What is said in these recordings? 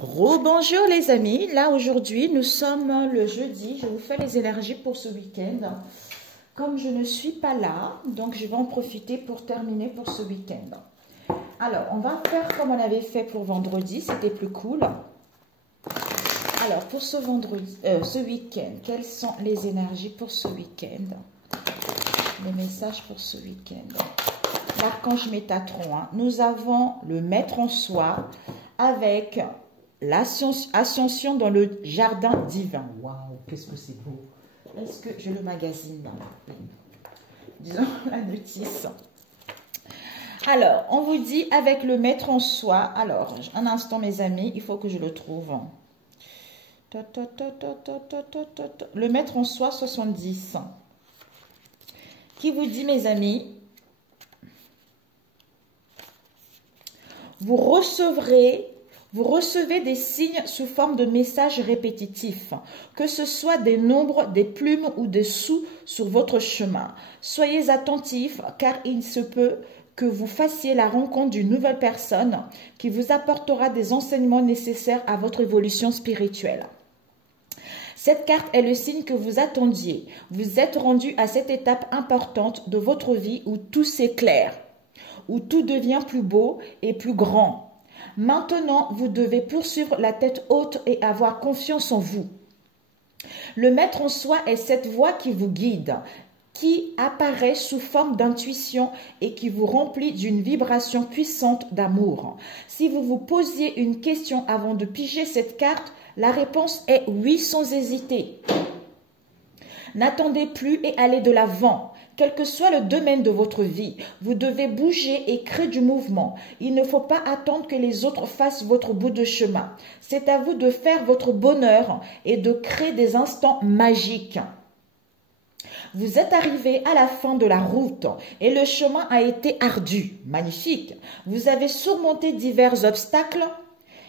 Rebonjour les amis, là aujourd'hui nous sommes le jeudi, je vous fais les énergies pour ce week-end. Comme je ne suis pas là, donc je vais en profiter pour terminer pour ce week-end. Alors on va faire comme on avait fait pour vendredi, c'était plus cool. Alors pour ce vendredi, ce week-end, quelles sont les énergies pour ce week-end? Les messages pour ce week-end. L'archange Métatron, hein. Nous avons le maître en soi avec l'ascension dans le jardin divin. Waouh, qu'est-ce que c'est beau. Est-ce que j'ai le magazine là? Disons la notice. Alors, on vous dit avec le maître en soi. Alors, un instant mes amis, il faut que je le trouve. Le maître en soi 70. Qui vous dit mes amis? Vous recevez des signes sous forme de messages répétitifs, que ce soit des nombres, des plumes ou des sous sur votre chemin. Soyez attentifs car il se peut que vous fassiez la rencontre d'une nouvelle personne qui vous apportera des enseignements nécessaires à votre évolution spirituelle. Cette carte est le signe que vous attendiez. Vous êtes rendu à cette étape importante de votre vie où tout s'éclaire, où tout devient plus beau et plus grand. Maintenant, vous devez poursuivre la tête haute et avoir confiance en vous. Le maître en soi est cette voix qui vous guide, qui apparaît sous forme d'intuition et qui vous remplit d'une vibration puissante d'amour. Si vous vous posiez une question avant de piger cette carte, la réponse est oui sans hésiter. N'attendez plus et allez de l'avant. Quel que soit le domaine de votre vie, vous devez bouger et créer du mouvement. Il ne faut pas attendre que les autres fassent votre bout de chemin. C'est à vous de faire votre bonheur et de créer des instants magiques. Vous êtes arrivé à la fin de la route et le chemin a été ardu. Magnifique. Vous avez surmonté divers obstacles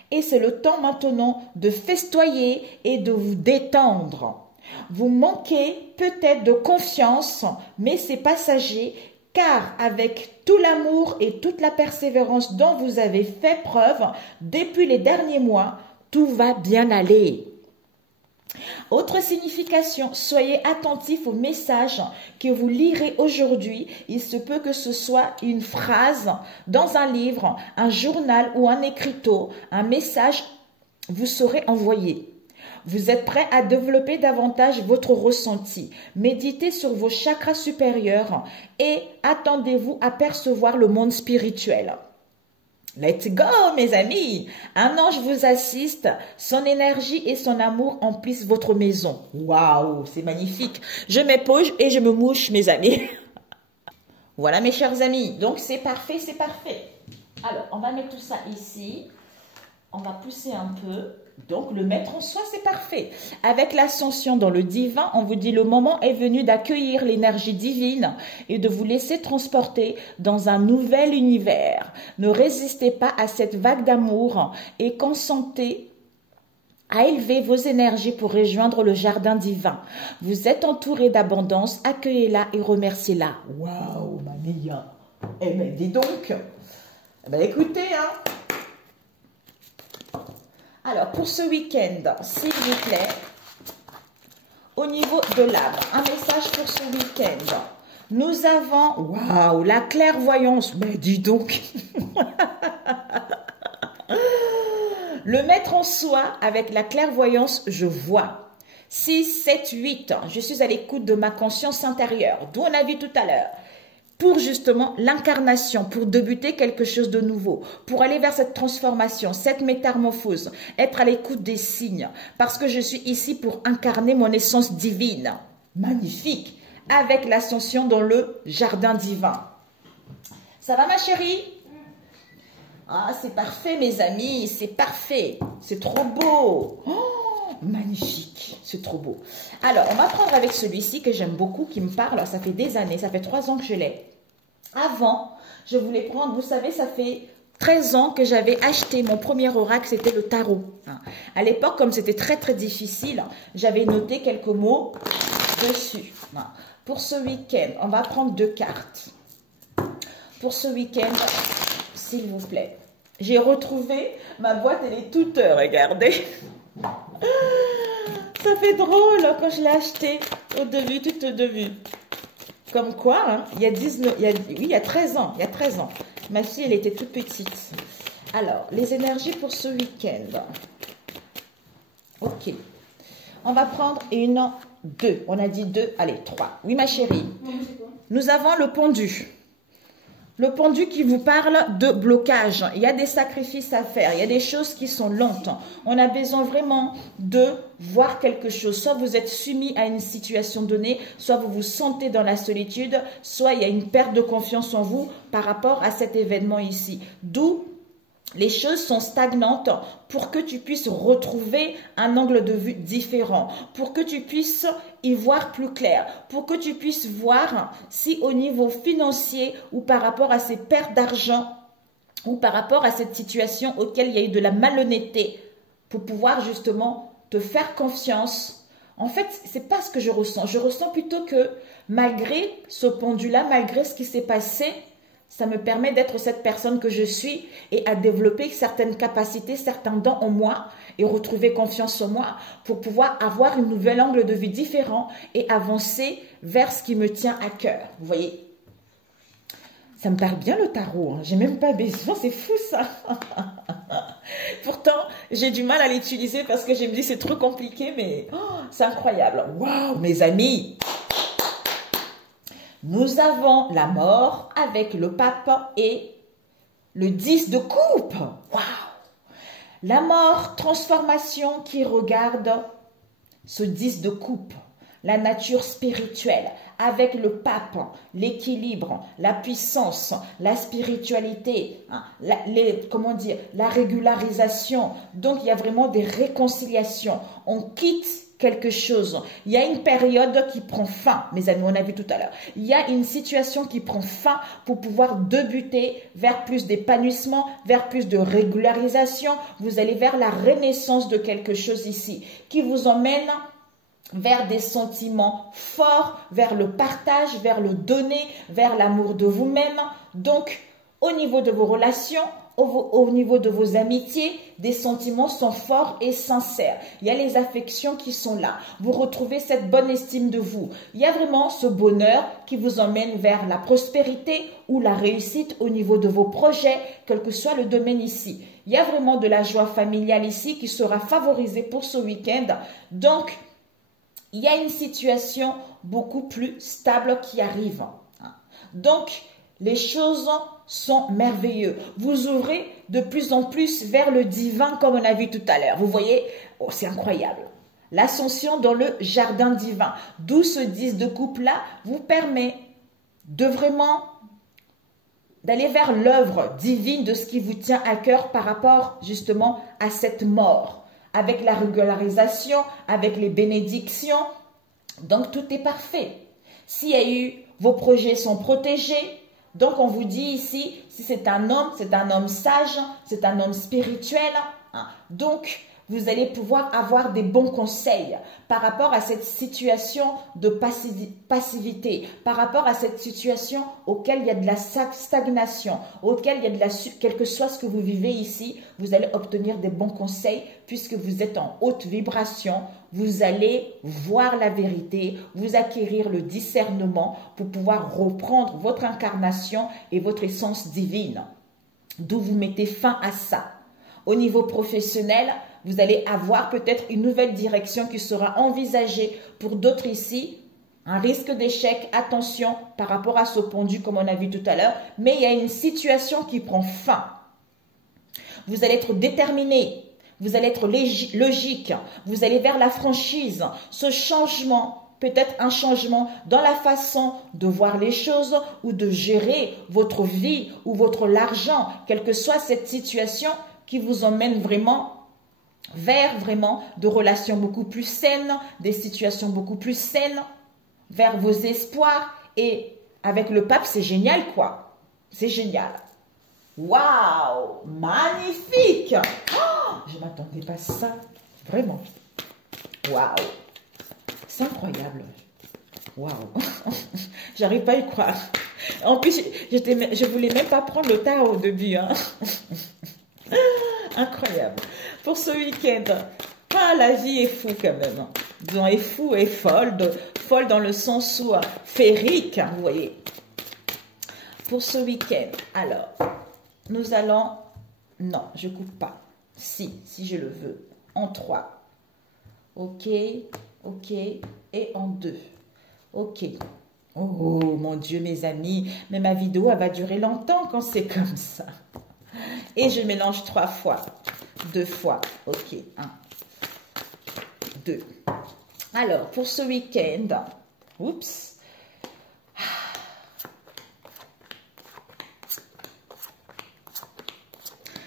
et c'est le temps maintenant de festoyer et de vous détendre. Vous manquez peut-être de confiance, mais c'est passager, car avec tout l'amour et toute la persévérance dont vous avez fait preuve depuis les derniers mois, tout va bien aller. Autre signification, soyez attentifs aux messages que vous lirez aujourd'hui. Il se peut que ce soit une phrase dans un livre, un journal ou un écriteau, un message vous serez envoyé. Vous êtes prêt à développer davantage votre ressenti. Méditez sur vos chakras supérieurs et attendez-vous à percevoir le monde spirituel. Let's go, mes amis! Un ange vous assiste, son énergie et son amour emplissent votre maison. Waouh, c'est magnifique. Je m'épauge et je me mouche, mes amis. Voilà, mes chers amis. Donc, c'est parfait, c'est parfait. Alors, on va mettre tout ça ici. On va pousser un peu. Donc, le maître en soi, c'est parfait. Avec l'ascension dans le divin, on vous dit le moment est venu d'accueillir l'énergie divine et de vous laisser transporter dans un nouvel univers. Ne résistez pas à cette vague d'amour et consentez à élever vos énergies pour rejoindre le jardin divin. Vous êtes entouré d'abondance, accueillez-la et remerciez-la. Waouh, ma Mia. Eh bien, dis donc. Eh bien, écoutez, hein. Alors, pour ce week-end, s'il vous plaît, au niveau de l'âme, un message pour ce week-end. Nous avons, waouh, la clairvoyance. Mais dis donc. Le maître en soi, avec la clairvoyance, je vois. 6, 7, 8. Je suis à l'écoute de ma conscience intérieure, d'où on a vu tout à l'heure. Pour justement l'incarnation, pour débuter quelque chose de nouveau, pour aller vers cette transformation, cette métamorphose, être à l'écoute des signes, parce que je suis ici pour incarner mon essence divine. Magnifique, avec l'ascension dans le jardin divin. Ça va ma chérie? Ah, c'est parfait mes amis, c'est parfait, c'est trop beau. Oh, magnifique, c'est trop beau. Alors, on va prendre avec celui-ci que j'aime beaucoup, qui me parle, ça fait des années, ça fait 3 ans que je l'ai. Avant, je voulais prendre, vous savez, ça fait 13 ans que j'avais acheté mon premier oracle, c'était le tarot. À l'époque, comme c'était très très difficile, j'avais noté quelques mots dessus. Pour ce week-end, on va prendre 2 cartes. Pour ce week-end, s'il vous plaît, J'ai retrouvé ma boîte, elle est toute, regardez. Ça fait drôle quand je l'ai acheté au début, tout au début. Comme quoi, hein, il y a 19, oui, il y a 13 ans, il y a 13 ans. Ma fille, elle était toute petite. Alors, les énergies pour ce week-end. Ok. On va prendre une, deux. On a dit deux, allez, trois. Oui, ma chérie. Nous avons le pendu. Le pendu qui vous parle de blocage. Il y a des sacrifices à faire. Il y a des choses qui sont lentes. On a besoin vraiment de voir quelque chose. Soit vous êtes soumis à une situation donnée, soit vous vous sentez dans la solitude, soit il y a une perte de confiance en vous par rapport à cet événement ici. D'où les choses sont stagnantes pour que tu puisses retrouver un angle de vue différent, pour que tu puisses y voir plus clair, pour que tu puisses voir si au niveau financier ou par rapport à ces pertes d'argent ou par rapport à cette situation auquel il y a eu de la malhonnêteté pour pouvoir justement te faire confiance. En fait, c'est pas ce que je ressens. Je ressens plutôt que malgré ce pendu-là, malgré ce qui s'est passé, ça me permet d'être cette personne que je suis et à développer certaines capacités, certains dons en moi et retrouver confiance en moi pour pouvoir avoir un nouvel angle de vue différent et avancer vers ce qui me tient à cœur. Vous voyez, ça me parle bien le tarot, hein. J'ai même pas besoin, c'est fou ça. Pourtant, j'ai du mal à l'utiliser parce que je me dis c'est trop compliqué, mais oh, c'est incroyable. Waouh, mes amis! Nous avons la mort avec le pape et le 10 de coupe. Waouh! La mort, transformation qui regarde ce 10 de coupe. La nature spirituelle avec le pape, l'équilibre, la puissance, la spiritualité, hein, comment dire, la régularisation. Donc, il y a vraiment des réconciliations. On quitte quelque chose. Il y a une période qui prend fin, mes amis, on a vu tout à l'heure. Il y a une situation qui prend fin pour pouvoir débuter vers plus d'épanouissement, vers plus de régularisation. Vous allez vers la renaissance de quelque chose ici qui vous emmène vers des sentiments forts, vers le partage, vers le donner, vers l'amour de vous-même. Donc, au niveau de vos relations, au niveau de vos amitiés, des sentiments sont forts et sincères. Il y a les affections qui sont là. Vous retrouvez cette bonne estime de vous. Il y a vraiment ce bonheur qui vous emmène vers la prospérité ou la réussite au niveau de vos projets, quel que soit le domaine ici. Il y a vraiment de la joie familiale ici qui sera favorisée pour ce week-end. Donc, il y a une situation beaucoup plus stable qui arrive. Donc, les choses sont merveilleuses. Vous ouvrez de plus en plus vers le divin comme on a vu tout à l'heure. Vous voyez, oh, c'est incroyable. L'ascension dans le jardin divin. D'où ce 10 de coupe-là vous permet de vraiment d'aller vers l'œuvre divine de ce qui vous tient à cœur par rapport justement à cette mort. Avec la régularisation, avec les bénédictions. Donc, tout est parfait. S'il y a eu, vos projets sont protégés. Donc, on vous dit ici, si c'est un homme sage, c'est un homme spirituel. Hein. Donc, vous allez pouvoir avoir des bons conseils par rapport à cette situation de passivité, par rapport à cette situation auquel il y a de la stagnation, auquel il y a de la, quel que soit ce que vous vivez ici, vous allez obtenir des bons conseils puisque vous êtes en haute vibration, vous allez voir la vérité, vous acquérir le discernement pour pouvoir reprendre votre incarnation et votre essence divine. D'où vous mettez fin à ça. Au niveau professionnel, vous allez avoir peut-être une nouvelle direction qui sera envisagée pour d'autres ici. Un risque d'échec, attention par rapport à ce pendu comme on a vu tout à l'heure. Mais il y a une situation qui prend fin. Vous allez être déterminé, vous allez être logique, vous allez vers la franchise. Ce changement, peut-être un changement dans la façon de voir les choses ou de gérer votre vie ou votre argent, quelle que soit cette situation qui vous emmène vraiment vers de relations beaucoup plus saines, des situations beaucoup plus saines, vers vos espoirs. Et avec le pape, c'est génial quoi. C'est génial. Waouh, magnifique. Oh, je ne m'attendais pas à ça. Vraiment. Waouh. C'est incroyable. Waouh. J'arrive pas à y croire. En plus, je voulais même pas prendre le tarot au début. Hein. Incroyable. Pour ce week-end, ah, la vie est fou quand même. Disons, est fou et folle. Folle dans le sens où féerique, hein, vous voyez. Pour ce week-end, alors, nous allons... Non, je ne coupe pas. Si je le veux. En 3. Ok, ok. Et en 2. Ok. Oh, mon Dieu, mes amis. Mais ma vidéo, elle va durer longtemps quand c'est comme ça. Et je mélange 3 fois. 2 fois. Ok. 1. 2. Alors, pour ce week-end, oups.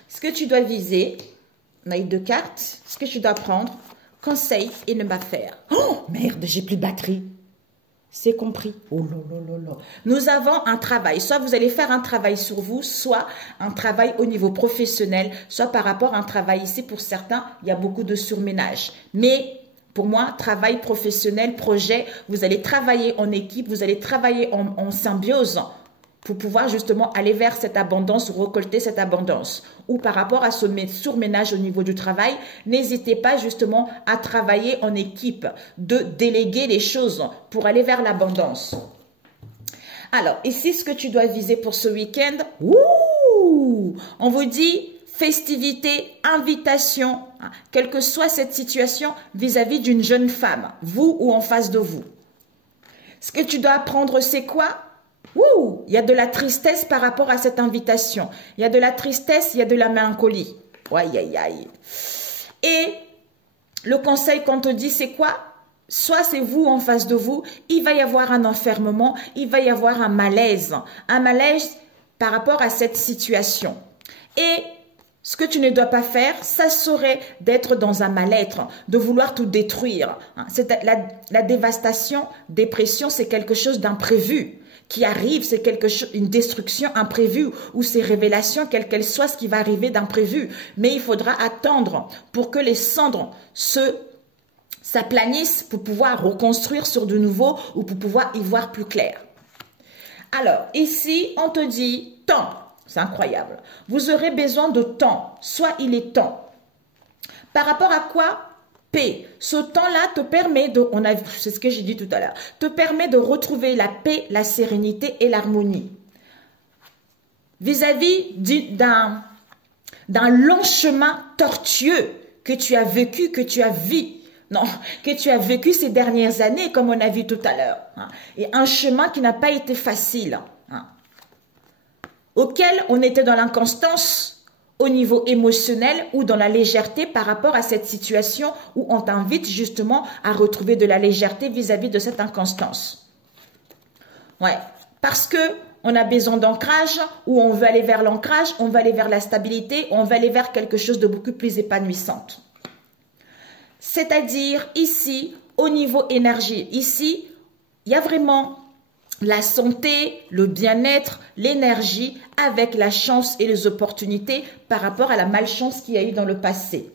Ce que tu dois viser, on a eu 2 cartes. Ce que tu dois prendre, conseil et ne pas faire. Oh, merde, j'ai plus de batterie. C'est compris. Oh là là là là. Nous avons un travail. Soit vous allez faire un travail sur vous, soit un travail au niveau professionnel, soit par rapport à un travail ici. Pour certains, il y a beaucoup de surménage. Mais pour moi, travail professionnel, projet, vous allez travailler en équipe, vous allez travailler en symbiose pour pouvoir justement aller vers cette abondance ou récolter cette abondance. Ou par rapport à ce surménage au niveau du travail, n'hésitez pas justement à travailler en équipe, de déléguer les choses pour aller vers l'abondance. Alors, ici, ce que tu dois viser pour ce week-end, on vous dit festivité, invitation, quelle que soit cette situation vis-à-vis d'une jeune femme, vous ou en face de vous. Ce que tu dois apprendre, c'est quoi? Il y a de la tristesse par rapport à cette invitation. Il y a de la tristesse, il y a de la mélancolie. Aïe, aïe, aïe. Et le conseil qu'on te dit, c'est quoi? Soit c'est vous en face de vous, il va y avoir un enfermement, il va y avoir un malaise par rapport à cette situation. Et ce que tu ne dois pas faire, ça serait d'être dans un mal-être, de vouloir tout détruire. La dévastation, dépression, c'est quelque chose d'imprévu qui arrive, c'est une destruction imprévue ou ces révélations, quelles qu'elles soient, ce qui va arriver d'imprévu. Mais il faudra attendre pour que les cendres s'aplanissent pour pouvoir reconstruire sur de nouveau ou pour pouvoir y voir plus clair. Alors, ici, on te dit temps. C'est incroyable. Vous aurez besoin de temps. Soit il est temps. Par rapport à quoi? Paix. Ce temps-là te permet de, c'est ce que j'ai dit tout à l'heure, te permet de retrouver la paix, la sérénité et l'harmonie. Vis-à-vis d'un long chemin tortueux que tu as vécu, que tu as vécu ces dernières années, comme on a vu tout à l'heure. Et un chemin qui n'a pas été facile. Auquel on était dans l'inconstance au niveau émotionnel ou dans la légèreté par rapport à cette situation où on t'invite justement à retrouver de la légèreté vis-à-vis de cette inconstance. Ouais, parce que on a besoin d'ancrage, ou on veut aller vers l'ancrage, on veut aller vers la stabilité, on veut aller vers quelque chose de beaucoup plus épanouissant. C'est-à-dire ici, au niveau énergie, ici, il y a vraiment la santé, le bien-être, l'énergie avec la chance et les opportunités par rapport à la malchance qu'il y a eu dans le passé.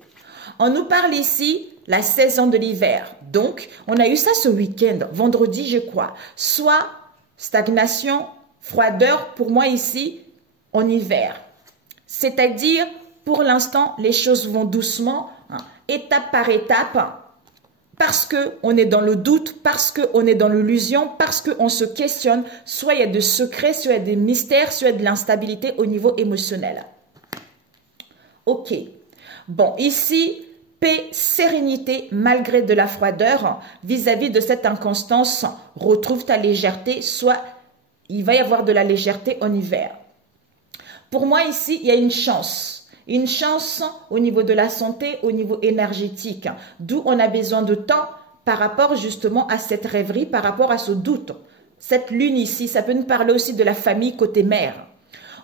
On nous parle ici la saison de l'hiver. Donc, on a eu ça ce week-end, vendredi je crois. Soit stagnation, froideur pour moi ici en hiver. C'est-à-dire, pour l'instant, les choses vont doucement, étape par étape. Parce qu'on est dans le doute, parce qu'on est dans l'illusion, parce qu'on se questionne, soit il y a des secrets, soit il y a des mystères, soit il y a de l'instabilité au niveau émotionnel. Ok. Bon, ici, paix, sérénité, malgré de la froideur, vis-à-vis de cette inconstance, retrouve ta légèreté, soit il va y avoir de la légèreté en hiver. Pour moi, ici, il y a une chance. Une chance au niveau de la santé, au niveau énergétique, d'où on a besoin de temps par rapport justement à cette rêverie, par rapport à ce doute. Cette lune ici, ça peut nous parler aussi de la famille côté mère.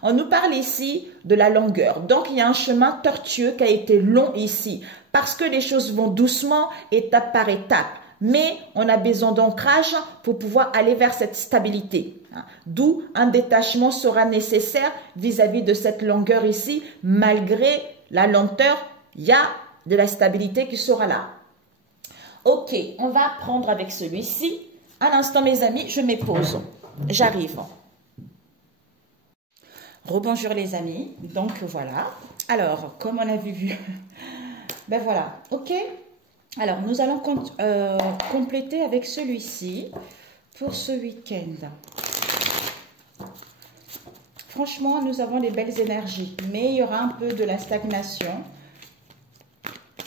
On nous parle ici de la longueur. Donc, il y a un chemin tortueux qui a été long ici, parce que les choses vont doucement, étape par étape. Mais on a besoin d'ancrage pour pouvoir aller vers cette stabilité. D'où un détachement sera nécessaire vis-à-vis de cette longueur ici. Malgré la lenteur, il y a de la stabilité qui sera là. Ok, on va prendre avec celui-ci. À l'instant, mes amis, je me pose. J'arrive. Rebonjour les amis. Donc voilà, Alors, comme on avait vu, ben voilà, ok. Alors, nous allons compléter avec celui-ci pour ce week-end. Franchement, nous avons des belles énergies, mais il y aura un peu de la stagnation.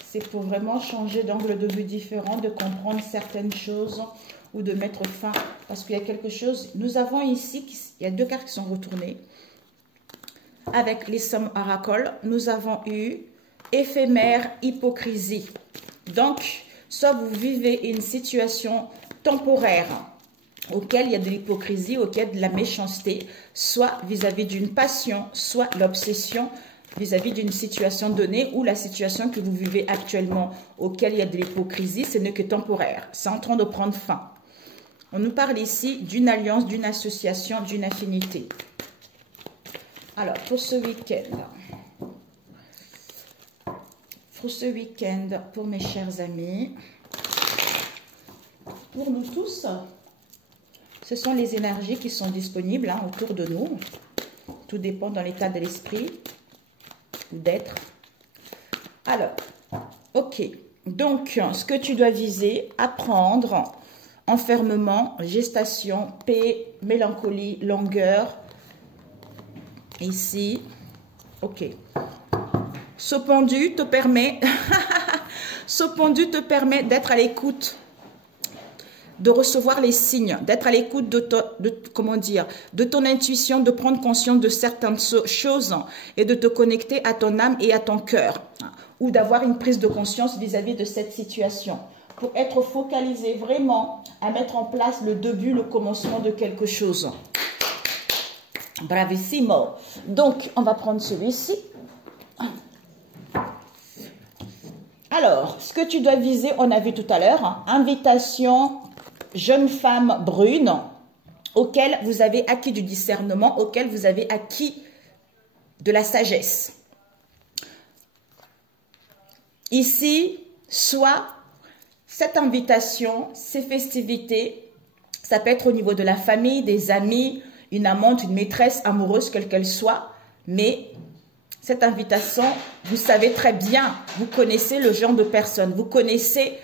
C'est pour vraiment changer d'angle de vue différent, de comprendre certaines choses ou de mettre fin. Parce qu'il y a quelque chose. Nous avons ici, il y a deux cartes qui sont retournées. Avec les sommes oracles, nous avons eu éphémère, hypocrisie. Donc, soit vous vivez une situation temporaire auquel il y a de l'hypocrisie, auquel il y a de la méchanceté, soit vis-à-vis d'une passion, soit l'obsession vis-à-vis d'une situation donnée ou la situation que vous vivez actuellement auquel il y a de l'hypocrisie, ce n'est que temporaire. C'est en train de prendre fin. On nous parle ici d'une alliance, d'une association, d'une affinité. Alors, pour ce week-end, pour mes chers amis, pour nous tous, ce sont les énergies qui sont disponibles autour de nous. Tout dépend dans l'état de l'esprit ou d'être. Alors, ok. Donc, ce que tu dois viser, apprendre, enfermement, gestation, paix, mélancolie, longueur. Ici, ok. Ce pendu te permet, d'être à l'écoute, de recevoir les signes, d'être à l'écoute de ton intuition, de prendre conscience de certaines choses et de te connecter à ton âme et à ton cœur, ou d'avoir une prise de conscience vis-à-vis de cette situation, pour être focalisé vraiment à mettre en place le début, le commencement de quelque chose. Bravissimo. Donc, on va prendre celui-ci. Alors, ce que tu dois viser, on a vu tout à l'heure, invitation, jeune femme brune, auquel vous avez acquis du discernement, auquel vous avez acquis de la sagesse. Ici, soit cette invitation, ces festivités, ça peut être au niveau de la famille, des amis, une amante, une maîtresse amoureuse, quelle qu'elle soit, mais cette invitation, vous savez très bien, vous connaissez le genre de personne, vous connaissez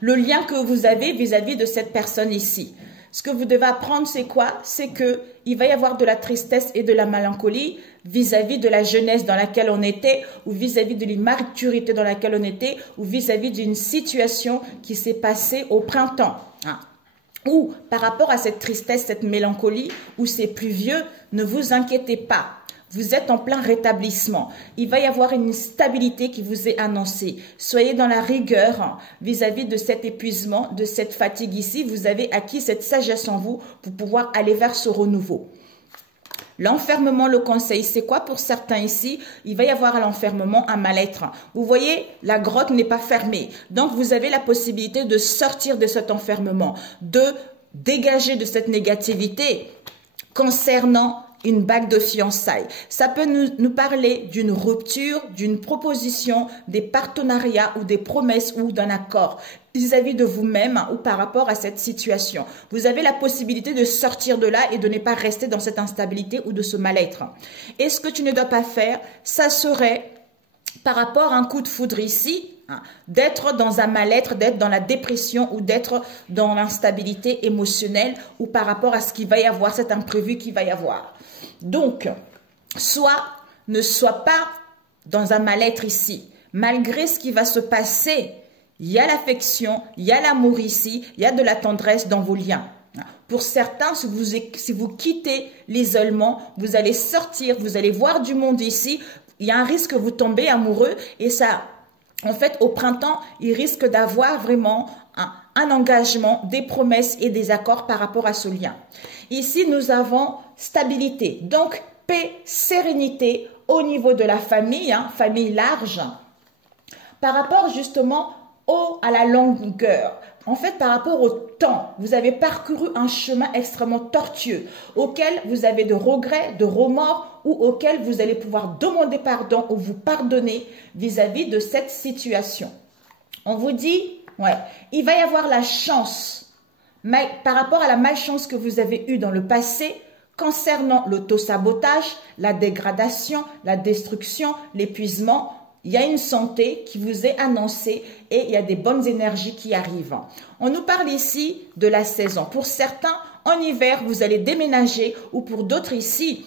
le lien que vous avez vis-à-vis de cette personne ici. Ce que vous devez apprendre, c'est quoi? C'est qu'il va y avoir de la tristesse et de la mélancolie vis-à-vis de la jeunesse dans laquelle on était, ou vis-à-vis de l'immaturité dans laquelle on était, ou vis-à-vis d'une situation qui s'est passée au printemps. Ou par rapport à cette tristesse, cette mélancolie, ou c'est plus vieux, ne vous inquiétez pas. Vous êtes en plein rétablissement. Il va y avoir une stabilité qui vous est annoncée. Soyez dans la rigueur vis-à-vis de cet épuisement, de cette fatigue ici. Vous avez acquis cette sagesse en vous pour pouvoir aller vers ce renouveau. L'enfermement, le conseil, c'est quoi pour certains ici? Il va y avoir à l'enfermement un mal-être. Vous voyez, la grotte n'est pas fermée. Donc, vous avez la possibilité de sortir de cet enfermement, de dégager de cette négativité concernant une bague de fiançailles. Ça peut nous parler d'une rupture, d'une proposition, des partenariats ou des promesses ou d'un accord vis-à-vis de vous-même ou par rapport à cette situation. Vous avez la possibilité de sortir de là et de ne pas rester dans cette instabilité ou de ce mal-être. Et ce que tu ne dois pas faire, ça serait par rapport à un coup de foudre ici, d'être dans un mal-être, d'être dans la dépression ou d'être dans l'instabilité émotionnelle ou par rapport à ce qu'il va y avoir, cet imprévu qu'il va y avoir. Donc, soit ne sois pas dans un mal-être ici. Malgré ce qui va se passer, il y a l'affection, il y a l'amour ici, il y a de la tendresse dans vos liens. Pour certains, si vous quittez l'isolement, vous allez sortir, vous allez voir du monde ici. Il y a un risque que vous tombez amoureux et ça, en fait, au printemps, il risque d'avoir vraiment un engagement, des promesses et des accords par rapport à ce lien. Ici, nous avons stabilité, donc paix, sérénité au niveau de la famille, famille large, par rapport justement à la longueur. En fait, par rapport au temps, vous avez parcouru un chemin extrêmement tortueux auquel vous avez de regrets, de remords ou auquel vous allez pouvoir demander pardon ou vous pardonner vis-à-vis de cette situation. On vous dit, ouais, il va y avoir la chance, mais par rapport à la malchance que vous avez eue dans le passé, Concernant l'autosabotage, la dégradation, la destruction, l'épuisement, il y a une santé qui vous est annoncée et il y a des bonnes énergies qui arrivent. On nous parle ici de la saison. Pour certains, en hiver, vous allez déménager ou pour d'autres ici,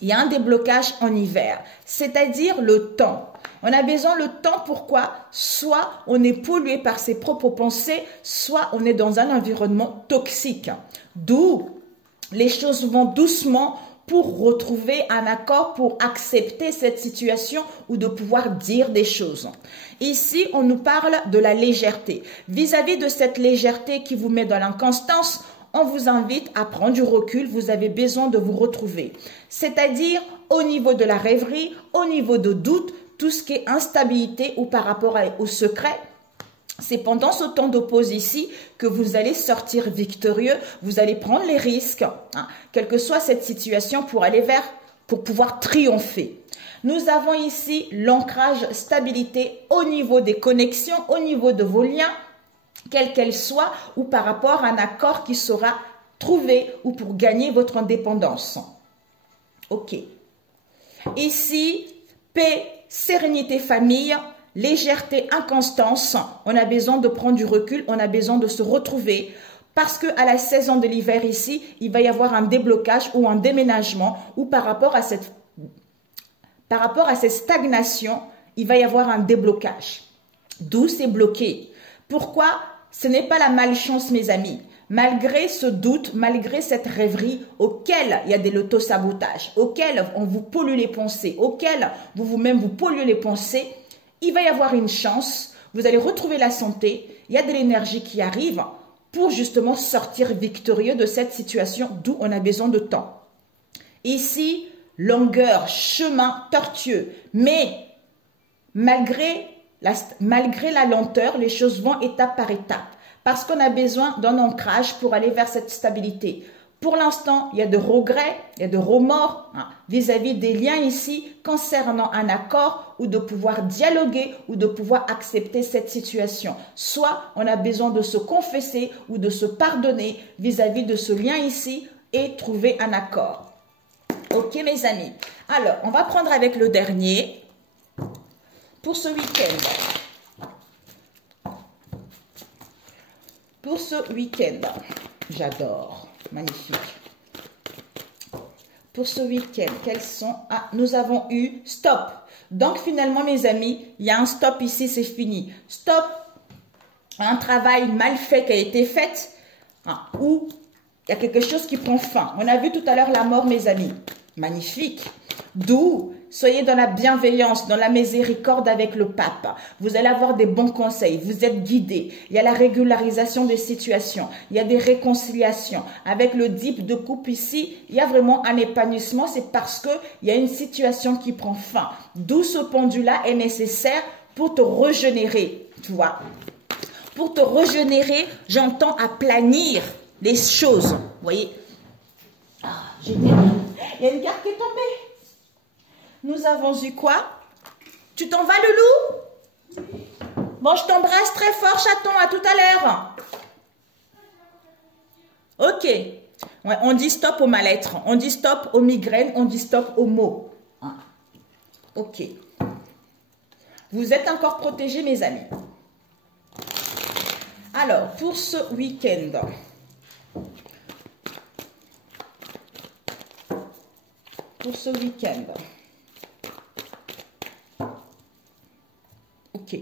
il y a un déblocage en hiver, c'est-à-dire le temps. On a besoin le temps, pourquoi? Soit on est pollué par ses propres pensées, soit on est dans un environnement toxique. D'où les choses vont doucement pour retrouver un accord, pour accepter cette situation ou de pouvoir dire des choses. Ici, on nous parle de la légèreté. Vis-à-vis de cette légèreté qui vous met dans l'inconstance, on vous invite à prendre du recul, vous avez besoin de vous retrouver. C'est-à-dire au niveau de la rêverie, au niveau de doute, tout ce qui est instabilité ou par rapport au secret. C'est pendant ce temps de pause ici que vous allez sortir victorieux, vous allez prendre les risques, quelle que soit cette situation, pour aller pour pouvoir triompher. Nous avons ici l'ancrage, stabilité au niveau des connexions, au niveau de vos liens, quelle qu'elle soit, ou par rapport à un accord qui sera trouvé ou pour gagner votre indépendance. Ok. Ici, paix, sérénité, famille, légèreté, inconstance. On a besoin de prendre du recul, on a besoin de se retrouver. Parce qu'à la saison de l'hiver ici, il va y avoir un déblocage ou un déménagement, ou par rapport à cette stagnation, il va y avoir un déblocage. D'où c'est bloqué. Pourquoi? Ce n'est pas la malchance, mes amis. Malgré ce doute, malgré cette rêverie auquel il y a de l'autosabotage, auquel on vous pollue les pensées, auquel vous-même vous polluez les pensées, il va y avoir une chance, vous allez retrouver la santé, il y a de l'énergie qui arrive pour justement sortir victorieux de cette situation, d'où on a besoin de temps. Ici, longueur, chemin tortueux, mais malgré la lenteur, les choses vont étape par étape. Parce qu'on a besoin d'un ancrage pour aller vers cette stabilité. Pour l'instant, il y a de regrets, il y a de remords vis-à-vis des liens ici concernant un accord ou de pouvoir dialoguer ou de pouvoir accepter cette situation. Soit on a besoin de se confesser ou de se pardonner vis-à-vis de ce lien ici et trouver un accord. Ok mes amis. Alors, on va prendre avec le dernier pour ce week-end. Pour ce week-end, j'adore, magnifique. Pour ce week-end, quels sont... Ah, nous avons eu stop. Donc finalement, mes amis, il y a un stop ici, c'est fini. Stop, un travail mal fait qui a été fait, ou il y a quelque chose qui prend fin. On a vu tout à l'heure la mort, mes amis. Magnifique. D'où, soyez dans la bienveillance, dans la miséricorde avec le pape. Vous allez avoir des bons conseils, vous êtes guidés. Il y a la régularisation des situations, il y a des réconciliations. Avec le dip de coupe ici, il y a vraiment un épanouissement. C'est parce qu'il y a une situation qui prend fin. D'où ce pendule-là est nécessaire pour te régénérer, tu vois. Pour te régénérer, j'entends aplanir les choses. Vous voyez? Ah, il y a une carte qui est tombée. Nous avons eu quoi? Tu t'en vas, Loulou? Bon, je t'embrasse très fort, chaton. À tout à l'heure. Ok. Ouais, on dit stop aux mal-être. On dit stop aux migraines. On dit stop aux maux. Ok. Vous êtes encore protégés, mes amis. Alors, pour ce week-end... Pour ce week-end... Ok.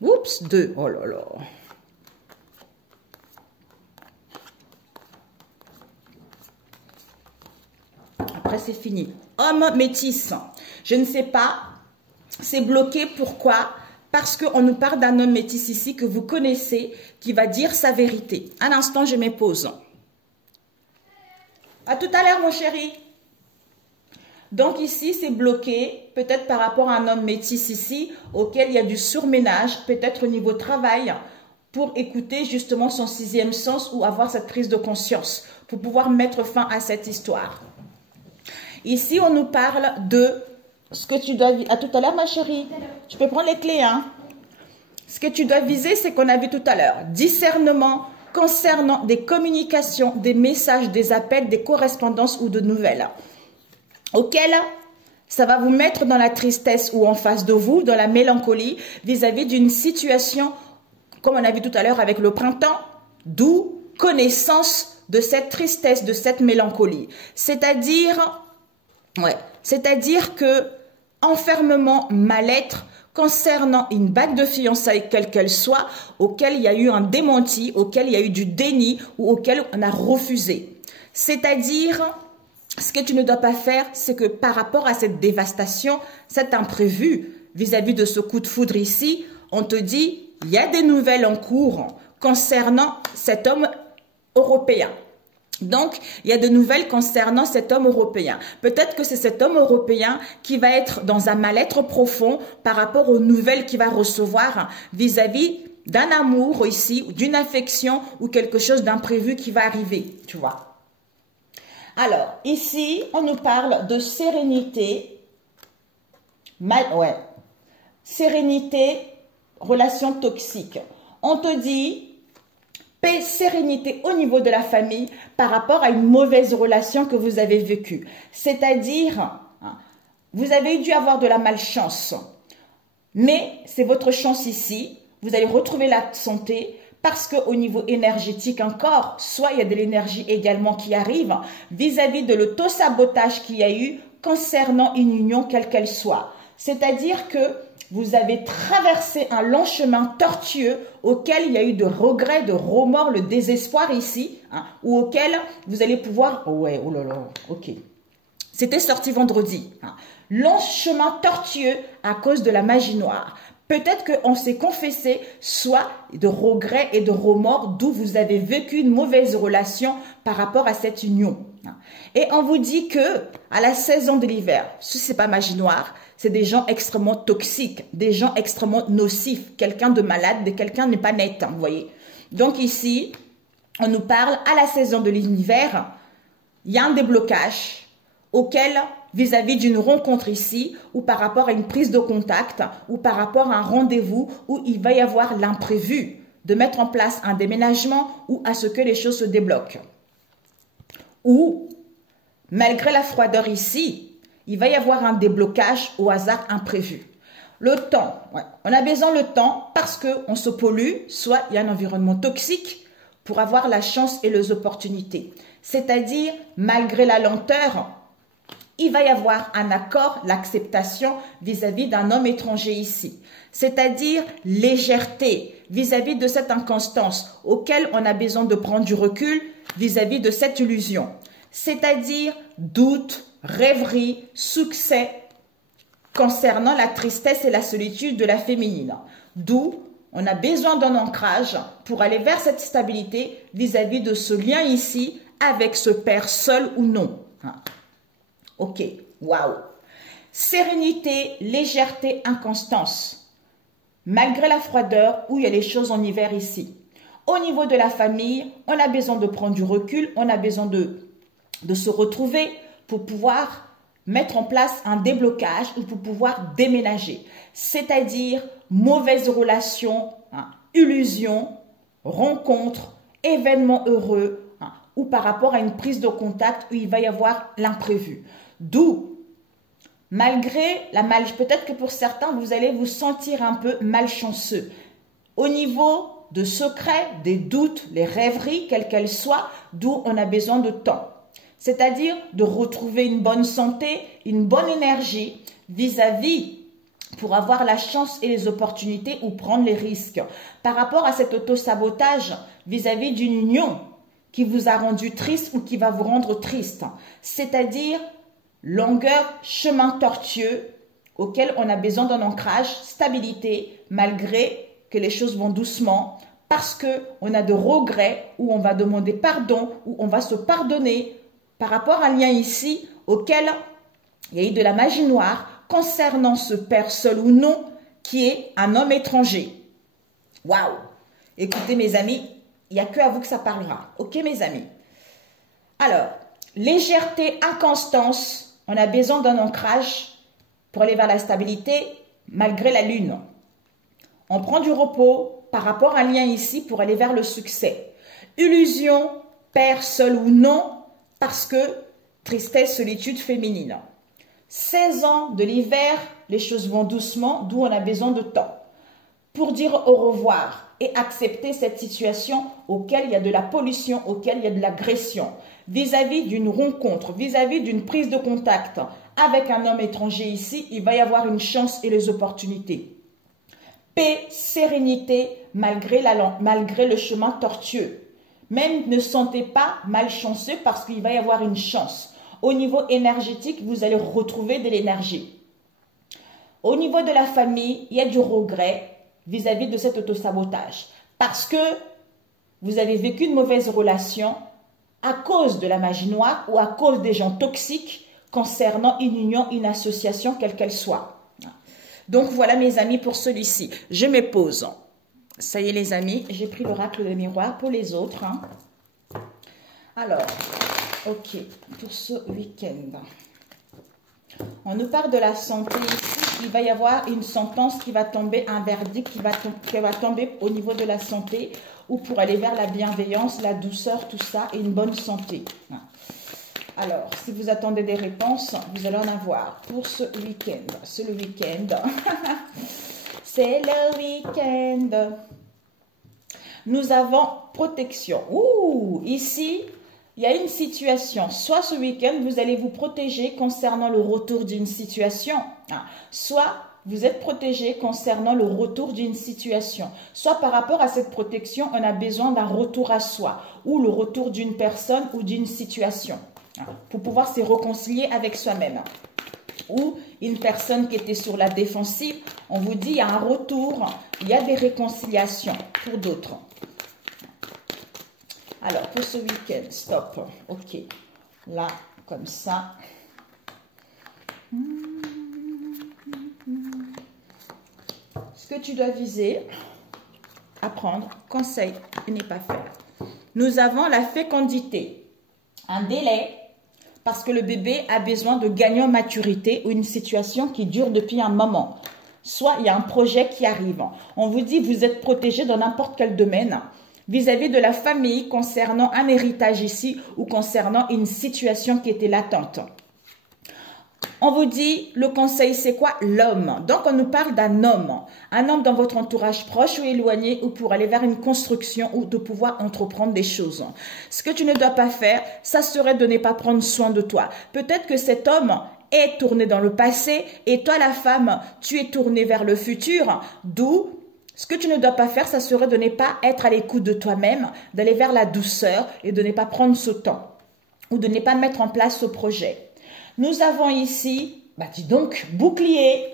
Oups, 2. Oh là là. Après, c'est fini. Homme métis. Je ne sais pas. C'est bloqué. Pourquoi? Parce qu'on nous parle d'un homme métis ici que vous connaissez, qui va dire sa vérité. Un instant, je me pose. À tout à l'heure, mon chéri. Donc ici, c'est bloqué, peut-être par rapport à un homme métis ici, auquel il y a du surménage, peut-être au niveau travail, pour écouter justement son sixième sens ou avoir cette prise de conscience, pour pouvoir mettre fin à cette histoire. Ici, on nous parle de ce que tu dois... À tout à l'heure, ma chérie. Tu peux prendre les clés, hein. Ce que tu dois viser, c'est qu'on a vu tout à l'heure. Discernement, concernant des communications, des messages, des appels, des correspondances ou de nouvelles, auxquelles ça va vous mettre dans la tristesse ou en face de vous, dans la mélancolie vis-à-vis d'une situation, comme on a vu tout à l'heure avec le printemps, d'où connaissance de cette tristesse, de cette mélancolie. C'est-à-dire que enfermement, mal-être concernant une bague de fiançailles, quelle qu'elle soit, auquel il y a eu un démenti, auquel il y a eu du déni ou auquel on a refusé. C'est-à-dire, ce que tu ne dois pas faire, c'est que par rapport à cette dévastation, cet imprévu vis-à-vis de ce coup de foudre ici, on te dit, il y a des nouvelles en cours concernant cet homme européen. Donc, il y a de nouvelles concernant cet homme européen. Peut-être que c'est cet homme européen qui va être dans un mal-être profond par rapport aux nouvelles qu'il va recevoir vis-à-vis d'un amour ici, d'une affection ou quelque chose d'imprévu qui va arriver, tu vois. Alors, ici, on nous parle de sérénité, sérénité, relation toxique. On te dit paix, sérénité au niveau de la famille par rapport à une mauvaise relation que vous avez vécue. C'est-à-dire, vous avez dû avoir de la malchance, mais c'est votre chance ici. Vous allez retrouver la santé parce qu'au niveau énergétique encore, soit il y a de l'énergie également qui arrive vis-à-vis de l'auto-sabotage qu'il y a eu concernant une union quelle qu'elle soit. C'est-à-dire que vous avez traversé un long chemin tortueux auquel il y a eu de regrets, de remords, le désespoir ici, ou auquel vous allez pouvoir... Oh ouais, oh là là, ok. C'était sorti vendredi. Long chemin tortueux à cause de la magie noire. Peut-être qu'on s'est confessé soit de regrets et de remords d'où vous avez vécu une mauvaise relation par rapport à cette union. Et on vous dit que à la saison de l'hiver, ce n'est pas magie noire, c'est des gens extrêmement toxiques, des gens extrêmement nocifs, quelqu'un de malade, quelqu'un n'est pas net, vous voyez. Donc ici, on nous parle à la saison de l'hiver, il y a un déblocage auquel, vis-à-vis d'une rencontre ici, ou par rapport à une prise de contact, ou par rapport à un rendez-vous, où il va y avoir l'imprévu de mettre en place un déménagement ou à ce que les choses se débloquent. Ou, malgré la froideur ici, il va y avoir un déblocage au hasard imprévu. Le temps, on a besoin de temps parce qu'on se pollue, soit il y a un environnement toxique pour avoir la chance et les opportunités. C'est-à-dire, malgré la lenteur, il va y avoir un accord, l'acceptation vis-à-vis d'un homme étranger ici. C'est-à-dire légèreté vis-à-vis de cette inconstance auquel on a besoin de prendre du recul vis-à-vis de cette illusion. C'est-à-dire doute, rêverie, succès concernant la tristesse et la solitude de la féminine. D'où on a besoin d'un ancrage pour aller vers cette stabilité vis-à-vis de ce lien ici avec ce père seul ou non. Ok, waouh. Sérénité, légèreté, inconstance. Malgré la froideur où il y a les choses en hiver ici. Au niveau de la famille, on a besoin de prendre du recul, on a besoin de se retrouver pour pouvoir mettre en place un déblocage ou pour pouvoir déménager. C'est-à-dire mauvaise relation, illusion, rencontre, événement heureux ou par rapport à une prise de contact où il va y avoir l'imprévu. D'où, malgré la peut-être que pour certains, vous allez vous sentir un peu malchanceux. Au niveau de secrets, des doutes, les rêveries, quelles qu'elles soient, d'où on a besoin de temps. C'est-à-dire de retrouver une bonne santé, une bonne énergie vis-à-vis pour avoir la chance et les opportunités ou prendre les risques. Par rapport à cet auto-sabotage vis-à-vis d'une union qui vous a rendu triste ou qui va vous rendre triste. C'est-à-dire longueur, chemin tortueux auquel on a besoin d'un ancrage, stabilité, malgré que les choses vont doucement, parce qu'on a de regrets, où on va demander pardon, où on va se pardonner par rapport à un lien ici auquel il y a eu de la magie noire concernant ce père seul ou non qui est un homme étranger. Waouh! Écoutez mes amis, il n'y a que à vous que ça parlera. Ok mes amis? Alors, légèreté, inconstance, on a besoin d'un ancrage pour aller vers la stabilité malgré la lune. On prend du repos par rapport à un lien ici pour aller vers le succès. Illusion, père seul ou non, parce que tristesse, solitude féminine. 16 ans de l'hiver, les choses vont doucement, d'où on a besoin de temps pour dire au revoir et accepter cette situation auquel il y a de la pollution, auquel il y a de l'agression, vis-à-vis d'une rencontre, vis-à-vis d'une prise de contact avec un homme étranger ici, il va y avoir une chance et les opportunités. Paix, sérénité, malgré le chemin tortueux. Même ne sentez pas malchanceux parce qu'il va y avoir une chance. Au niveau énergétique, vous allez retrouver de l'énergie. Au niveau de la famille, il y a du regret vis-à-vis de cet autosabotage. Parce que vous avez vécu une mauvaise relation à cause de la magie noire ou à cause des gens toxiques concernant une union, une association, quelle qu'elle soit. Donc voilà mes amis pour celui-ci. Je me pose. Ça y est les amis, j'ai pris l'oracle de miroir pour les autres. Alors, ok, pour ce week-end. On nous parle de la santé ici. Il va y avoir une sentence qui va tomber, un verdict qui va tomber au niveau de la santé ou pour aller vers la bienveillance, la douceur, tout ça et une bonne santé. Alors, si vous attendez des réponses, vous allez en avoir pour ce week-end. C'est le week-end. C'est le week-end. Nous avons protection. Ouh, ici, il y a une situation. Soit ce week-end, vous allez vous protéger concernant le retour d'une situation. Soit vous êtes protégé concernant le retour d'une situation. Soit par rapport à cette protection, on a besoin d'un retour à soi ou le retour d'une personne ou d'une situation pour pouvoir se réconcilier avec soi-même. Ou une personne qui était sur la défensive, on vous dit il y a un retour, il y a des réconciliations pour d'autres. Alors, pour ce week-end, stop. Ok. Là, comme ça. Ce que tu dois viser, apprendre, conseil, ne pas faire. Nous avons la fécondité. Un délai, parce que le bébé a besoin de gagner en maturité ou une situation qui dure depuis un moment. Soit il y a un projet qui arrive. On vous dit vous êtes protégé dans n'importe quel domaine. Vis-à-vis de la famille, concernant un héritage ici ou concernant une situation qui était latente. On vous dit, le conseil c'est quoi? L'homme. Donc on nous parle d'un homme. Un homme dans votre entourage proche ou éloigné ou pour aller vers une construction ou de pouvoir entreprendre des choses. Ce que tu ne dois pas faire, ça serait de ne pas prendre soin de toi. Peut-être que cet homme est tourné dans le passé et toi la femme, tu es tournée vers le futur, d'où ce que tu ne dois pas faire, ça serait de ne pas être à l'écoute de toi-même, d'aller vers la douceur et de ne pas prendre ce temps ou de ne pas mettre en place ce projet. Nous avons ici, dis donc, bouclier,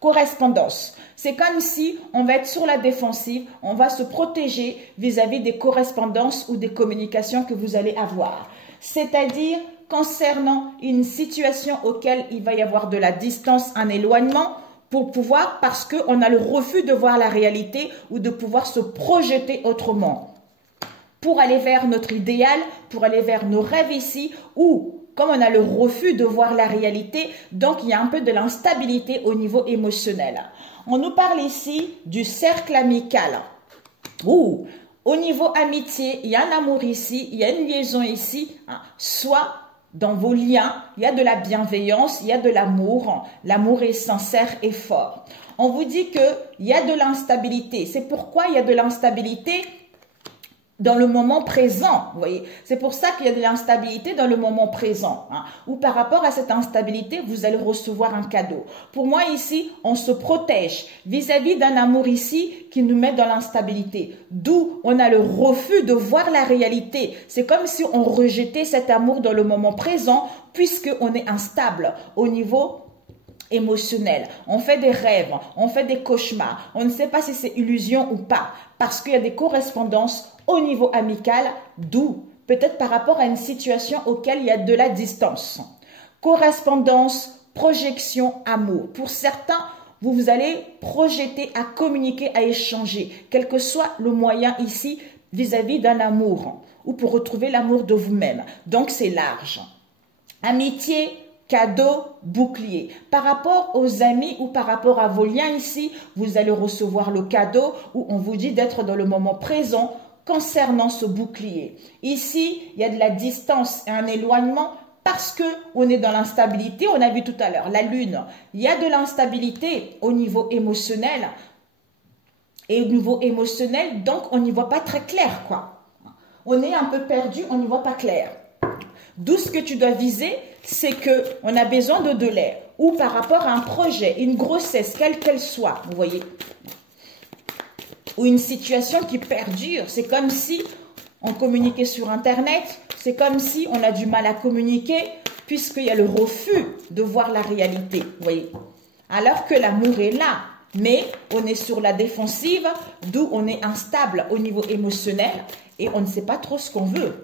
correspondance. C'est comme si on va être sur la défensive, on va se protéger vis-à-vis des correspondances ou des communications que vous allez avoir. C'est-à-dire concernant une situation auquel il va y avoir de la distance, un éloignement, pour pouvoir, parce qu'on a le refus de voir la réalité ou de pouvoir se projeter autrement. Pour aller vers notre idéal, pour aller vers nos rêves ici, ou comme on a le refus de voir la réalité, donc il y a un peu de l'instabilité au niveau émotionnel. On nous parle ici du cercle amical. Ouh, au niveau amitié, il y a un amour ici, il y a une liaison ici, soit dans vos liens, il y a de la bienveillance, il y a de l'amour. L'amour est sincère et fort. On vous dit qu'il y a de l'instabilité. C'est pourquoi il y a de l'instabilité dans le moment présent, vous voyez. C'est pour ça qu'il y a de l'instabilité dans le moment présent. Ou par rapport à cette instabilité, vous allez recevoir un cadeau. Pour moi, ici, on se protège vis-à-vis d'un amour ici qui nous met dans l'instabilité. D'où on a le refus de voir la réalité. C'est comme si on rejetait cet amour dans le moment présent puisqu'on est instable au niveau émotionnel. On fait des rêves, on fait des cauchemars. On ne sait pas si c'est illusion ou pas parce qu'il y a des correspondances au niveau amical, d'où peut-être par rapport à une situation auquel il y a de la distance. Correspondance, projection, amour. Pour certains, vous allez projeter à communiquer, à échanger, quel que soit le moyen ici vis-à-vis d'un amour ou pour retrouver l'amour de vous-même. Donc c'est large. Amitié, cadeau, bouclier. Par rapport aux amis ou par rapport à vos liens ici, vous allez recevoir le cadeau où on vous dit d'être dans le moment présent, concernant ce bouclier. Ici, il y a de la distance et un éloignement parce qu'on est dans l'instabilité. On a vu tout à l'heure la lune. Il y a de l'instabilité au niveau émotionnel. Et au niveau émotionnel, donc on n'y voit pas très clair, quoi. On est un peu perdu, on n'y voit pas clair. D'où ce que tu dois viser, c'est qu'on a besoin de l'air. Ou par rapport à un projet, une grossesse, quelle qu'elle soit, vous voyez. Ou une situation qui perdure. C'est comme si on communiquait sur Internet. C'est comme si on a du mal à communiquer puisqu'il y a le refus de voir la réalité, vous voyez. Alors que l'amour est là. Mais on est sur la défensive, d'où on est instable au niveau émotionnel et on ne sait pas trop ce qu'on veut.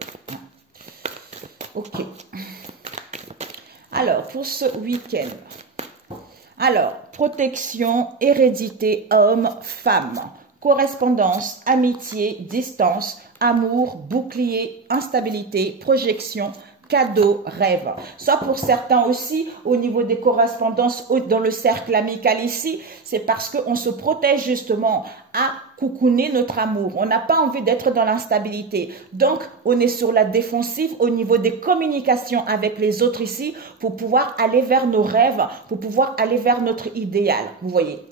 Ok. Alors, pour ce week-end. Alors, protection, hérédité, homme, femme. Correspondance, amitié, distance, amour, bouclier, instabilité, projection, cadeau, rêve. Soit pour certains aussi, au niveau des correspondances dans le cercle amical ici, c'est parce qu'on se protège justement à coucouner notre amour. On n'a pas envie d'être dans l'instabilité. Donc, on est sur la défensive au niveau des communications avec les autres ici pour pouvoir aller vers nos rêves, pour pouvoir aller vers notre idéal. Vous voyez?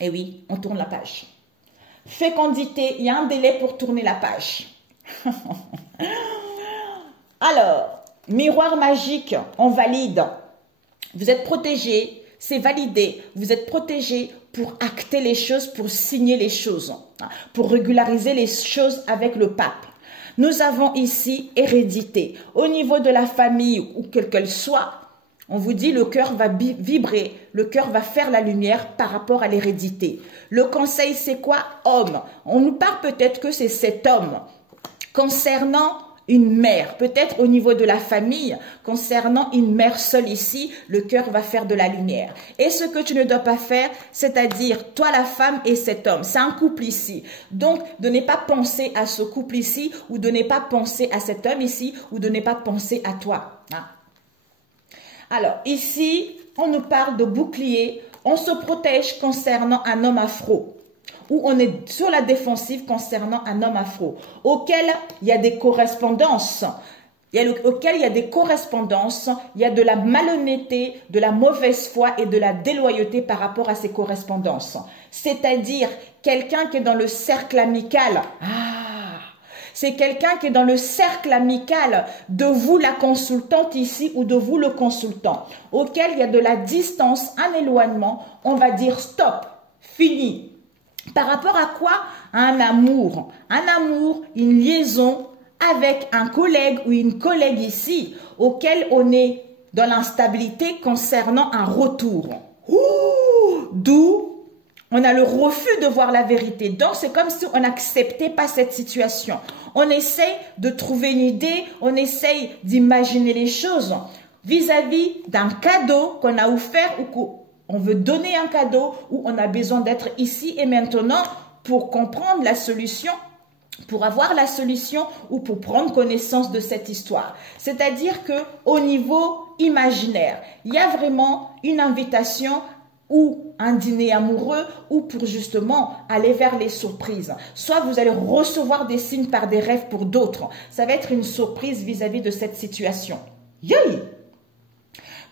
Et oui, on tourne la page. Fécondité, il y a un délai pour tourner la page. Alors, miroir magique, on valide. Vous êtes protégé, c'est validé. Vous êtes protégé pour acter les choses, pour signer les choses, pour régulariser les choses avec le pape. Nous avons ici hérédité. Au niveau de la famille ou quelle qu'elle soit, on vous dit le cœur va vibrer, le cœur va faire la lumière par rapport à l'hérédité. Le conseil, c'est quoi? Homme. On nous parle peut-être que c'est cet homme concernant une mère, peut-être au niveau de la famille, concernant une mère seule ici, le cœur va faire de la lumière. Et ce que tu ne dois pas faire, c'est-à-dire toi la femme et cet homme, c'est un couple ici. Donc, de ne pas penser à ce couple ici, ou de ne pas penser à cet homme ici, ou de ne pas penser à toi. Alors, ici, on nous parle de bouclier, on se protège concernant un homme afro. Où on est sur la défensive concernant un homme afro, auquel il y a des correspondances, auquel il y a des correspondances, il y a de la malhonnêteté, de la mauvaise foi et de la déloyauté par rapport à ces correspondances. C'est-à-dire quelqu'un qui est dans le cercle amical. C'est quelqu'un qui est dans le cercle amical de vous la consultante ici ou de vous le consultant, auquel il y a de la distance, un éloignement, on va dire stop, fini. Par rapport à quoi? Un amour. Un amour, une liaison avec un collègue ou une collègue ici, auquel on est dans l'instabilité concernant un retour. D'où on a le refus de voir la vérité. Donc, c'est comme si on n'acceptait pas cette situation. On essaye de trouver une idée, on essaye d'imaginer les choses vis-à-vis d'un cadeau qu'on a offert ou qu'on veut donner un cadeau, ou on a besoin d'être ici et maintenant pour comprendre la solution, pour avoir la solution ou pour prendre connaissance de cette histoire. C'est-à-dire que au niveau imaginaire, il y a vraiment une invitation ou un dîner amoureux ou pour justement aller vers les surprises. Soit vous allez recevoir des signes par des rêves pour d'autres. Ça va être une surprise vis-à-vis de cette situation. Yay!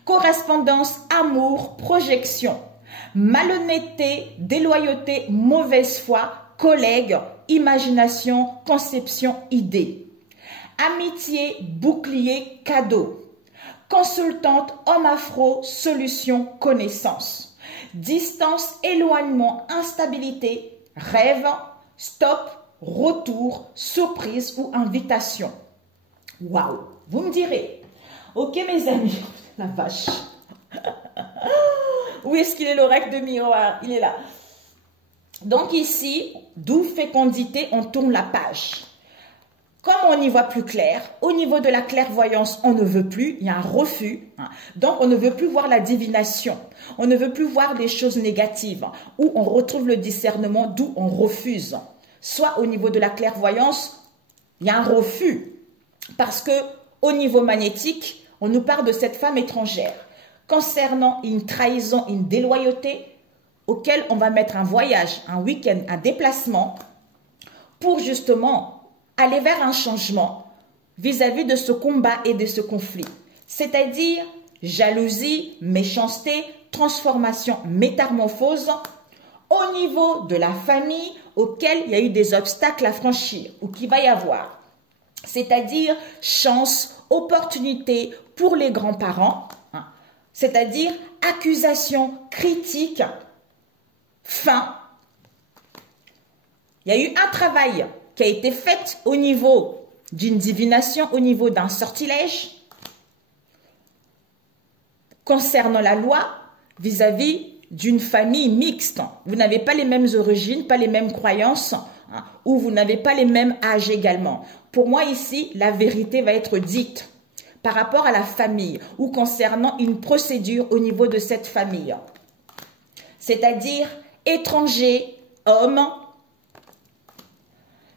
Correspondance, amour, projection, malhonnêteté, déloyauté, mauvaise foi, collègue, imagination, conception, idée. Amitié, bouclier, cadeau. Consultante, homme afro, solution, connaissance. Distance, éloignement, instabilité, rêve, stop, retour, surprise ou invitation. Waouh! Vous me direz. Ok mes amis, la vache. Où est-ce qu'il est l'oracle de miroir? Il est là. Donc ici, d'où fécondité, on tourne la page. Comme on y voit plus clair, au niveau de la clairvoyance, on ne veut plus, il y a un refus. Donc, on ne veut plus voir la divination. On ne veut plus voir des choses négatives, où on retrouve le discernement, d'où on refuse. Soit au niveau de la clairvoyance, il y a un refus. Parce que au niveau magnétique, on nous parle de cette femme étrangère. Concernant une trahison, une déloyauté, auquel on va mettre un voyage, un week-end, un déplacement, pour justement aller vers un changement vis-à-vis de ce combat et de ce conflit. C'est-à-dire jalousie, méchanceté, transformation, métamorphose au niveau de la famille auquel il y a eu des obstacles à franchir ou qu'il va y avoir. C'est-à-dire chance, opportunité pour les grands-parents, c'est-à-dire accusation, critique, fin. Il y a eu un travail qui a été fait au niveau d'une divination, au niveau d'un sortilège, concernant la loi vis-à-vis d'une famille mixte. Vous n'avez pas les mêmes origines, pas les mêmes croyances, ou vous n'avez pas les mêmes âges également. Pour moi ici, la vérité va être dite par rapport à la famille ou concernant une procédure au niveau de cette famille. C'est-à-dire étranger, homme,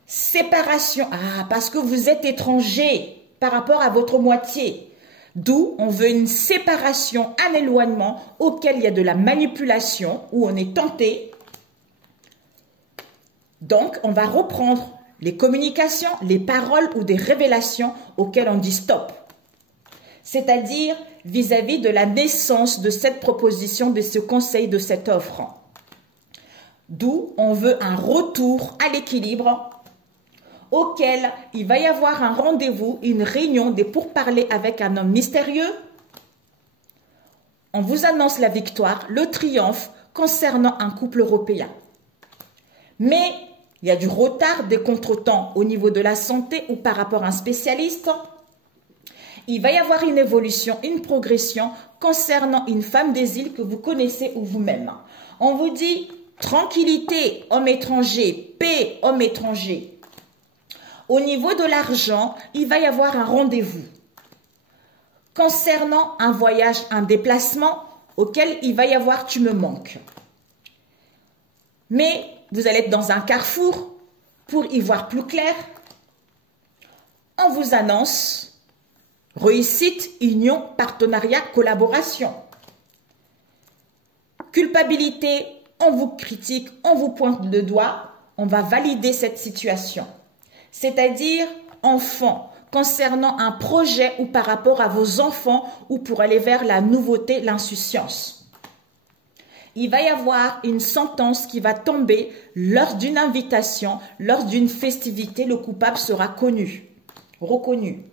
séparation. Ah, parce que vous êtes étranger par rapport à votre moitié. D'où on veut une séparation, un éloignement auquel il y a de la manipulation, où on est tenté. Donc, on va reprendre les communications, les paroles ou des révélations auxquelles on dit stop. C'est-à-dire vis-à-vis de la naissance de cette proposition, de ce conseil, de cette offre. D'où on veut un retour à l'équilibre auquel il va y avoir un rendez-vous, une réunion, des pourparlers avec un homme mystérieux. On vous annonce la victoire, le triomphe concernant un couple européen. Mais il y a du retard, des contretemps au niveau de la santé ou par rapport à un spécialiste. Il va y avoir une évolution, une progression concernant une femme des îles que vous connaissez ou vous-même. On vous dit tranquillité, homme étranger, paix, homme étranger. Au niveau de l'argent, il va y avoir un rendez-vous concernant un voyage, un déplacement auquel il va y avoir tu me manques. Mais vous allez être dans un carrefour pour y voir plus clair. On vous annonce réussite, union, partenariat, collaboration. Culpabilité, on vous critique, on vous pointe le doigt, on va valider cette situation. C'est-à-dire enfant, concernant un projet ou par rapport à vos enfants ou pour aller vers la nouveauté, l'insouciance. Il va y avoir une sentence qui va tomber lors d'une invitation, lors d'une festivité, le coupable sera connu, reconnu.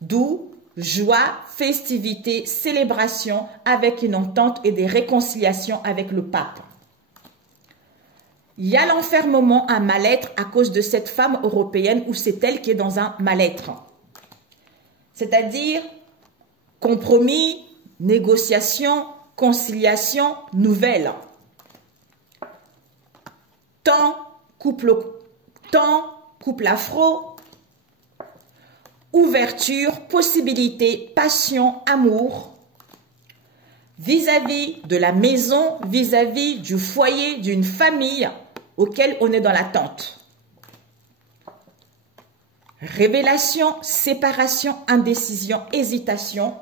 D'où joie, festivité, célébration avec une entente et des réconciliations avec le pape. Il y a l'enfermement, un mal-être à cause de cette femme européenne ou c'est elle qui est dans un mal-être. C'est-à-dire compromis, négociation, conciliation, nouvelle. Couple afro, ouverture, possibilité, passion, amour. Vis-à-vis de la maison, vis-à-vis du foyer, d'une famille auquel on est dans l'attente. Révélation, séparation, indécision, hésitation.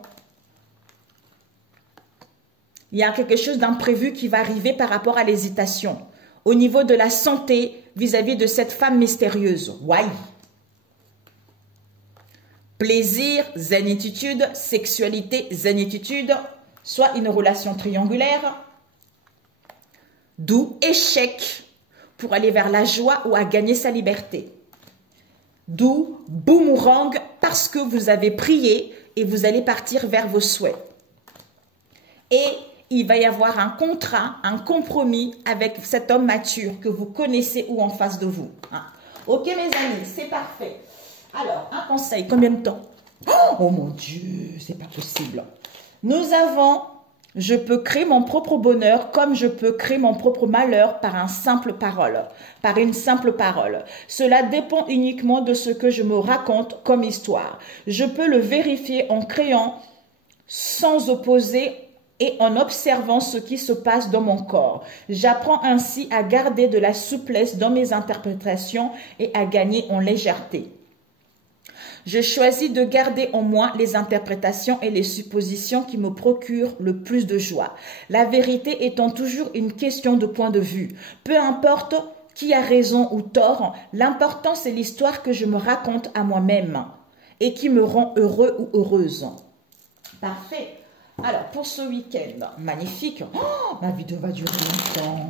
Il y a quelque chose d'imprévu qui va arriver par rapport à l'hésitation. Au niveau de la santé, vis-à-vis de cette femme mystérieuse. Why? Plaisir, zénitude, sexualité, zénitude, soit une relation triangulaire. D'où échec pour aller vers la joie ou à gagner sa liberté. D'où boomerang parce que vous avez prié et vous allez partir vers vos souhaits. Et il va y avoir un contrat, un compromis avec cet homme mature que vous connaissez ou en face de vous. Ok mes amis, c'est parfait. Alors, un conseil, combien de temps? Oh mon Dieu, c'est pas possible. Nous avons... Je peux créer mon propre bonheur comme je peux créer mon propre malheur par une simple parole. Cela dépend uniquement de ce que je me raconte comme histoire. Je peux le vérifier en créant sans opposer et en observant ce qui se passe dans mon corps. J'apprends ainsi à garder de la souplesse dans mes interprétations et à gagner en légèreté. Je choisis de garder en moi les interprétations et les suppositions qui me procurent le plus de joie. La vérité étant toujours une question de point de vue. Peu importe qui a raison ou tort. L'important, c'est l'histoire que je me raconte à moi-même et qui me rend heureux ou heureuse. Parfait. Alors, pour ce week-end, magnifique. Oh, ma vidéo va durer longtemps.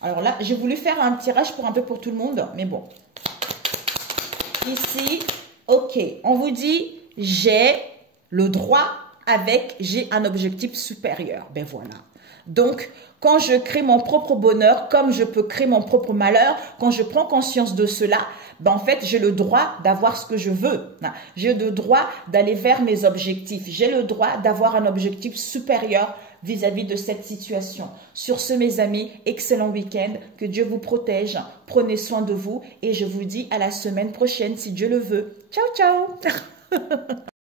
Alors là, j'ai voulu faire un tirage pour un peu pour tout le monde, mais bon. Ici, ok, on vous dit, j'ai le droit avec, j'ai un objectif supérieur. Ben voilà. Donc, quand je crée mon propre bonheur, comme je peux créer mon propre malheur, quand je prends conscience de cela, ben en fait, j'ai le droit d'avoir ce que je veux. J'ai le droit d'aller vers mes objectifs. J'ai le droit d'avoir un objectif supérieur vis-à-vis de cette situation. Sur ce, mes amis, excellent week-end. Que Dieu vous protège. Prenez soin de vous et je vous dis à la semaine prochaine si Dieu le veut. Ciao, ciao.